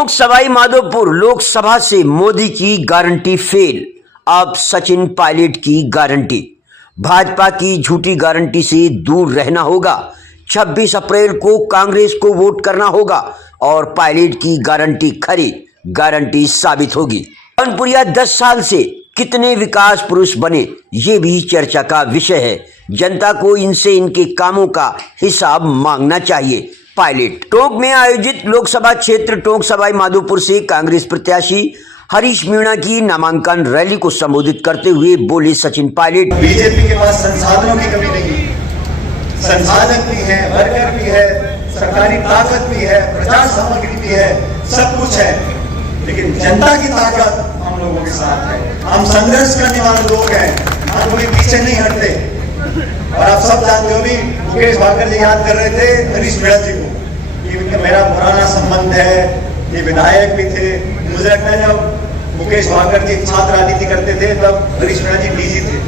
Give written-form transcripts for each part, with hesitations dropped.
टोंक सवाई माधोपुर लोकसभा से मोदी की guarantee fail, अब सचिन पायलट की गारंटी। भाजपा की झूठी गारंटी से दूर रहना होगा। 26 अप्रैल को कांग्रेस को वोट करना होगा और पायलट की गारंटी खरी गारंटी साबित होगी। पवनपुरिया 10 साल से कितने विकास पुरुष बने, ये भी चर्चा का विषय है। जनता को इनसे इनके कामों का हिसाब मांगना चाहिए। पायलट टोंक में आयोजित लोकसभा क्षेत्र टोंक सवाई माधोपुर से कांग्रेस प्रत्याशी हरीश मीणा की नामांकन रैली को संबोधित करते हुए बोले सचिन पायलट, बीजेपी के पास संसाधनों की कमी नहीं है, संसाधन भी है, वर्कर भी है, सरकारी ताकत भी है, प्रचार सामग्री भी है, सब कुछ है, लेकिन जनता की ताकत हम लोगों के साथ है। हम संघर्ष करने वाले लोग हैं, हम कभी पीछे नहीं हटते। और आप सब जानते हो भी, मुकेश भाकर जी याद कर रहे थे हरीश मीणा जी को, ये मेरा पुराना संबंध है, ये विधायक भी थे। मुझे लगता है जब मुकेश भाकर जी छात्र राजनीति करते थे तब हरीश मीणा जी डीजी थे,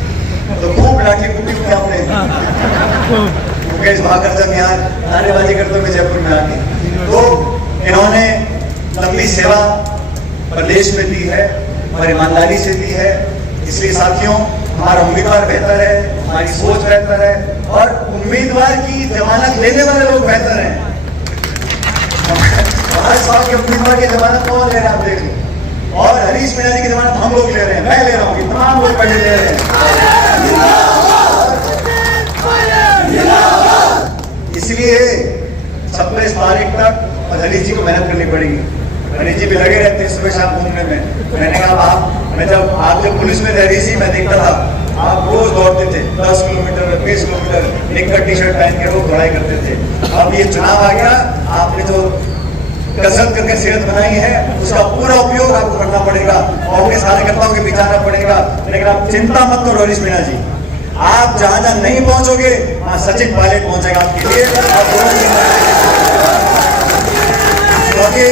तो खूब लाठी कुटी हुई आपने। मुकेश भाकर जब यहाँ नारेबाजी करते हुए जयपुर में आके, तो इन्होंने लंबी सेवा प्रदेश में दी है और ईमानदारी से दी है। इसलिए साथियों, हमारा उम्मीदवार बेहतर है, हमारी सोच बेहतर है और उम्मीदवार की जमानत लेने वाले लोग बेहतर हैं। भाजपा के उम्मीदवार की जमानत कौन ले रहा है आप देख लो, और हरीश मीणा जी की जमानत हम लोग ले रहे हैं, मैं ले रहा हूँ, तमाम लोग पढ़े ले रहे हैं। इसलिए 26 तारीख तक हरीश जी को मेहनत करनी पड़ेगी। हरीश जी भी लगे रहते हैं सुबह शाम घूमने में। मैंने कहा आप जब पुलिस में थे हरीश जी, मैं देखता था आप रोज दौड़ते थे 10 किलोमीटर 20 किलोमीटर निक्कर टी शर्ट पहन के रोज दौड़ाई करते थे। अब ये चुनाव आ गया, आपने जो कसरत करके सेहत बनाई है उसका पूरा उपयोग आपको करना पड़ेगा, कांग्रेस कार्यकर्ताओं के पीछे आना पड़ेगा। लेकिन आप चिंता मत करो हरीश मीणा जी, आप जहां जहां नहीं पहुंचोगे वहां सचिन पायलट पहुंचेगा आपके लिए। क्योंकि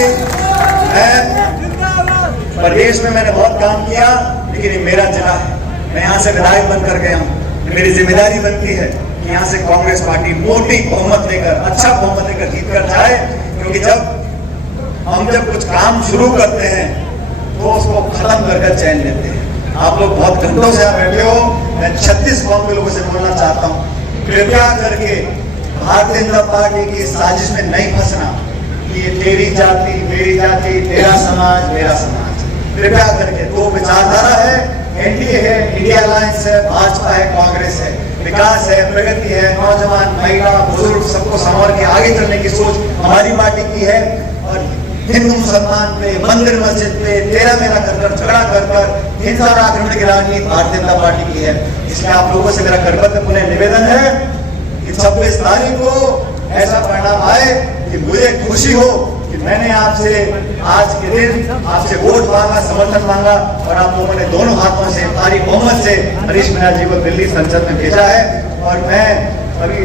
प्रदेश में मैंने बहुत काम किया, लेकिन ये मेरा जिला है, मैं यहाँ से विधायक बनकर गया हूँ। मेरी जिम्मेदारी बनती है कि यहाँ से कांग्रेस पार्टी मोटी बहुमत लेकर, अच्छा बहुमत लेकर जीत कर जाए। क्योंकि जब कुछ काम शुरू करते हैं तो उसको खत्म कर चैन लेते हैं। आप लोग बहुत घंटों से यहाँ बैठे हो, मैं 36 कौम के लोगों से बोलना चाहता हूँ, कृपया करके भारतीय जनता पार्टी की साजिश में नहीं फंसना। ये तेरी जाति मेरी जाति, तेरा समाज मेरा समाज, कृपया करके दो विचारधारा है, एनडीए है, इंडिया अलायंस है, भाजपा है, कांग्रेस है, विकास है, प्रगति है, नौजवान महिला बुजुर्ग सबको संभाल के आगे चलने की सोच हमारी पार्टी की है। और हिंदू मुसलमान पे, मंदिर मस्जिद पे तेरा मेरा कर झगड़ा कर हिंसा और आक्रमण की राजनीति भारतीय जनता पार्टी की है। इसलिए आप लोगों से मेरा करबद्ध पुनः निवेदन है कि 26 तारीख को ऐसा परिणाम आए कि मुझे खुशी हो कि मैंने आपसे आज के दिन आपसे वोट मांगा, समर्थन मांगा और आप लोगों ने दोनों हाथों से भारी बहुमत से हरीश मीणा जी को दिल्ली संसद में भेजा है। और मैं अभी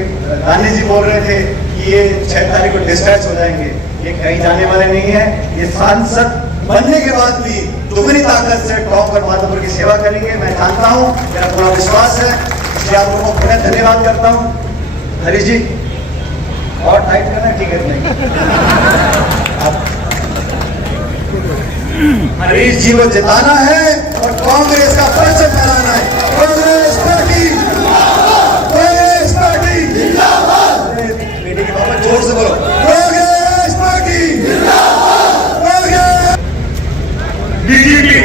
गांधी जी बोल रहे थे कि ये 6 तारीख को डिस्पैच हो जाएंगे, ये कहीं जाने वाले नहीं है। ये सांसद बनने के बाद भी दुगनी ताकत से टोंक और माधोपुर की सेवा करेंगे, मैं जानता हूँ, मेरा पूरा विश्वास है। इसलिए आप लोगों को पुनः धन्यवाद करता हूँ। हरीश जी और टाइट करना है, ठीक है नहीं? हरीश जी को जिताना है और कांग्रेस का परचम फहराना है। कांग्रेस पार्टी, कांग्रेस पार्टी जिंदाबाद। बेटे के पापा जोर से बोलो, कांग्रेस पार्टी जिंदाबाद। डीजीपी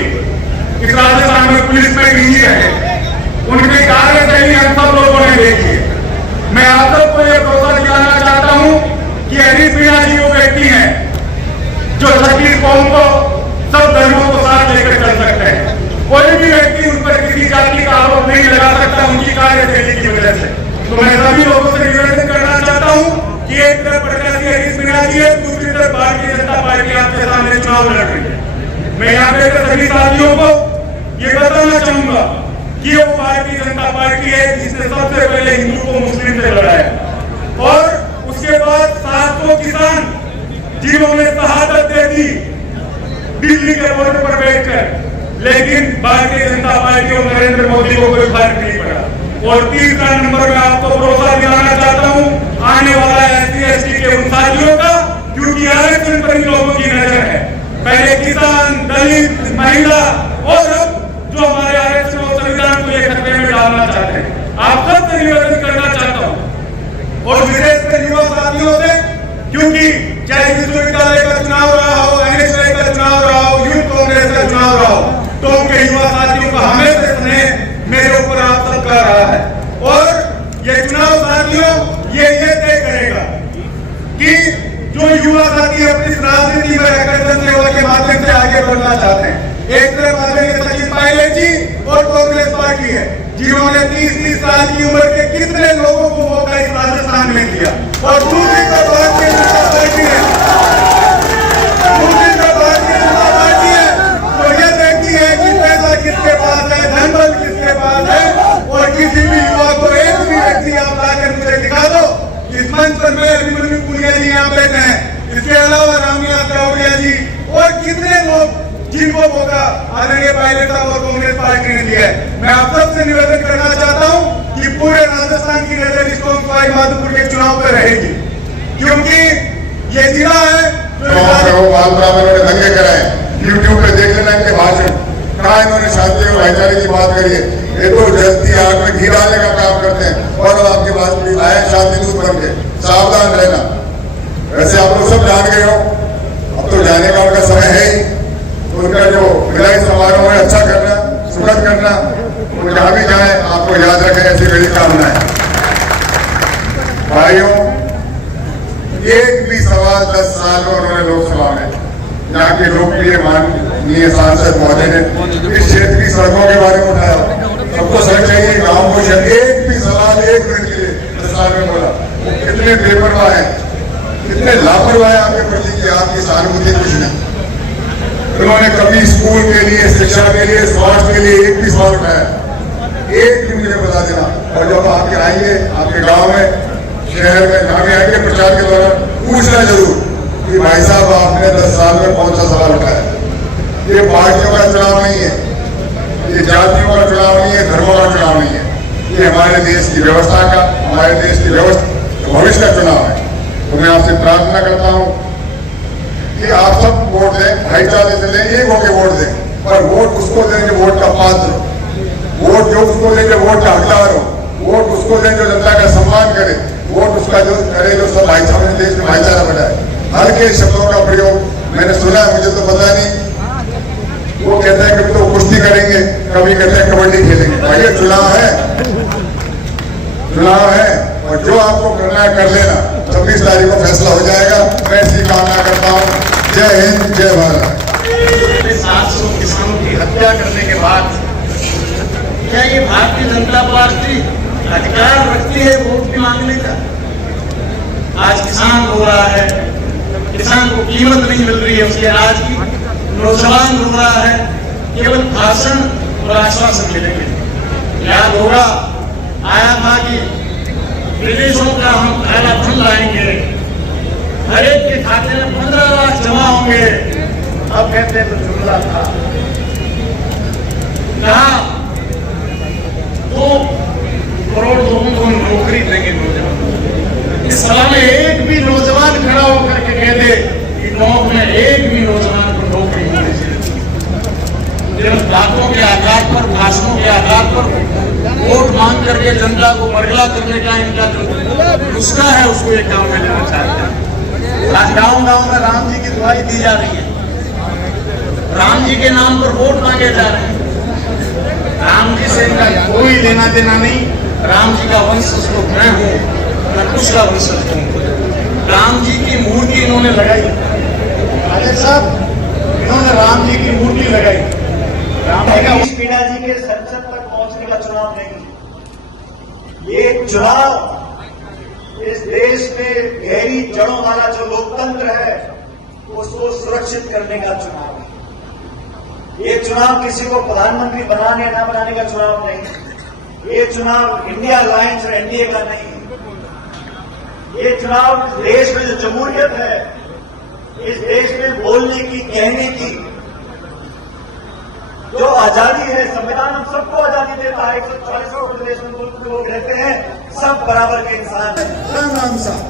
इस राजस्थान में पुलिस में डीजी है, उनके कार्यशैली हम सब लोगों ने देखी है। मैं आप सबको यह भरोसा दिलाना चाहता हूं कि हरीश मीणा जी वो व्यक्ति हैं जो 36 कौम को, सब धर्मों को साथ लेकर चल सकते हैं। कोई भी व्यक्ति उन पर किसी जाति का आरोप नहीं लगा सकता उनकी कार्यशैली की वजह से। तो मैं सभी लोगों से निवेदन करना चाहता हूं कि एक तरफ प्रत्याशी हरीश मीणा जी है, दूसरी तरफ भारतीय जनता पार्टी आपके सामने चुनाव लड़ रही है। मैं यहाँ पे सभी साथियों को ये बताना चाहूंगा कि वो भारतीय जनता पार्टी है जिसने सबसे पहले हिंदू को मुस्लिम से लड़ाया और उसके बाद 700 किसान जिन्होंने शहादत दे दी दिल्ली के बॉर्डर पर बैठकर, लेकिन भारतीय जनता पार्टी और नरेंद्र मोदी को कोई फर्क नहीं पड़ा। और तीसरा नंबर में आपको भरोसा दिलाना चाहता हूं आने वाला SC ST के उन साथियों का, क्योंकि आरक्षण पर इन लोगों की नजर है। पहले किसान, दलित, महिला और अब जो हमारे आरक्षण और संविधान को ये खतरे में डालना चाहते हैं। आप सबसे निवेदन करना चाहता हूँ और विशेषकर युवा साथियों से, क्योंकि चाहे विश्वविद्यालय का चुनाव रहा हो, एनएसआई का चुनाव रहा हो, यूथ कांग्रेस का चुनाव रहा हो, तो उनके युवा साथियों का हमेशा स्नेह मेरे ऊपर आप सबका रहा है। और ये चुनाव साथियों ये तय करेगा कि जो युवा साथी अपनी राजनीति में रहकर जन सेवा के माध्यम से आगे बढ़ना चाहते हैं, एक तरफ आदरणीय सचिन पायलट जी और कांग्रेस पार्टी है, जिन्होंने 30-30 साल की उम्र के कितने लोगों को मौका इस राजस्थान में दिया, और दूसरी तरफ भारतीय जनता पार्टी है, तो ये देखती है कि पैसा किसके पास है, धन बल किसके पास है। और किसी भी युवा को एक भी व्यक्ति आप लाकर मुझे दिखा दो। इस मंच पर मैं अभिमन्यु पुनिया जी यहाँ बैठे हैं, इसके अलावा रामविलास कावड़िया जी और कितने लोग जिनको मौका आदरणीय पायलट साहब और कांग्रेस पार्टी ने दिया है। मैं आप सबसे निवेदन करना चाहता हूं कि पूरे राजस्थान की नजर इस माधोपुर के चुनाव पर रहेगी, क्योंकि ये जिला है जो दंगे कराए। यूट्यूब पे देख लेना इनके भाषण, कहा इन्होंने शांति और भाईचारे की बात करी है। ये तो जल्दी आग में घी डालने का काम करते हैं और अब आपके पास भी आए शांति दूत बन के। सावधान रहना। वैसे आप लोग सब जान गए हो, अब तो जाने का उनका समय है ही। तो उनका जो विदाई समारोह है अच्छा करना, सुखद करना, वो जहां भी जाए आपको याद रखें, ऐसी मेरी कामना है। भाइयों, एक भी सवाल 10 साल में उन्होंने लोकसभा में यहाँ के लोकप्रिय माननीय सांसद महोदय ने इस क्षेत्र की सड़कों के बारे में उठाया। सबको सड़क चाहिए, गाँव को चाहिए। एक भी सवाल 1 मिनट के लिए 10 साल में बोला। कितने बेपरवाह है, कितने लापरवाह है आपके प्रति की आपकी सहानुभूति कुछ नहीं। उन्होंने कभी स्कूल के लिए, शिक्षा के लिए, स्वास्थ्य के लिए एक भी सवाल उठाया, एक भी मुझे बता देना। और जब आपके आएंगे आपके गांव में, शहर में, जहां भी आएंगे प्रचार के दौरान पूछना जरूर कि भाई साहब आपने 10 साल में कौन सा सवाल उठाया। ये पार्टियों का चुनाव नहीं है, ये जातियों का चुनाव नहीं है, धर्मों का चुनाव नहीं है। ये हमारे देश की व्यवस्था का, हमारे देश की व्यवस्था भविष्य का चुनाव है। तो मैं आपसे प्रार्थना करता हूँ कि आप सब वोट दें, भाईचारे से दें, एक होकर वोट दें, पर वोट उसको दें जो वोट का पात्र हो, वोट जो उसको दें जो वोट का हकदार हो, वोट उसको दें जो जनता का सम्मान करे, वोट उसका जो करे जो सब भाईचारे देश में भाईचारा बढ़ाए। हल्के शब्दों का प्रयोग मैंने सुना है, मुझे तो पता नहीं। वो कहते हैं कभी तो कुश्ती करेंगे, कभी कहते हैं कबड्डी खेलेंगे। भाई ये चुनाव है और जो आपको करना है कर लेना। 26 तारीख को फैसला हो जाएगा। मैं इसकी कामना करता हूँ। जय हिंद, जय भारत। 700 किसानों की हत्या करने के बाद क्या ये भारतीय जनता पार्टी अधिकार रखती है वोट भी मांगने का? आज किसान रो रहा है, किसान को कीमत नहीं मिल रही है उसके अनाज की। नौजवान रो रहा है, केवल भाषण और आश्वासन मिलेंगे। याद होगा आया था कि विदेशों का हम काला धन लाएंगे, हर एक के खाते में 15 लाख जमा होंगे। अब कहते हैं तो जुमला था। कहा 2 करोड़ लोगों को नौकरी देंगे नौजवान। इस सभा में एक भी नौजवान खड़ा होकर के कह दे कि गांव में एक भी नौजवान को नौकरी होनी चाहिए। बातों के आधार पर, भाषणों के आधार पर वोट मांग करके जनता को मरगला करने का इनका जो नुस्खा है उसको एक काम में लेना चाहते हैं। आज गाँव-गाँव में राम जी की दुआई दी जा रही है, राम जी के नाम पर वोट मांगे जा रहे हैं। राम जी से इनका कोई लेना देना नहीं। राम जी का वंशज तो मैं हूँ, मैं कुछ का वंशज हूँ। राम जी की मूर्ति इन्होंने लगाई, अजय साहब इन्होंने राम जी की मूर्ति लगाई। राम जी का मीणा जी के संसद तक पहुंचने का चुनाव नहीं, ये चुनाव इस देश में गहरी जड़ों वाला जो लोकतंत्र है उसको सुरक्षित करने का चुनाव है। ये चुनाव किसी को प्रधानमंत्री बनाने या न बनाने का चुनाव नहीं। ये चुनाव इंडिया अलायंस और एनडीए का नहीं। ये चुनाव देश में जो जमहूरियत है, इस देश में बोलने की, कहने की जो आजादी है, संविधान हम सबको आजादी देता है। 140 प्रदेश में मुल्क में लोग रहते हैं, सब बराबर के इंसान हैं। राम राम साहब।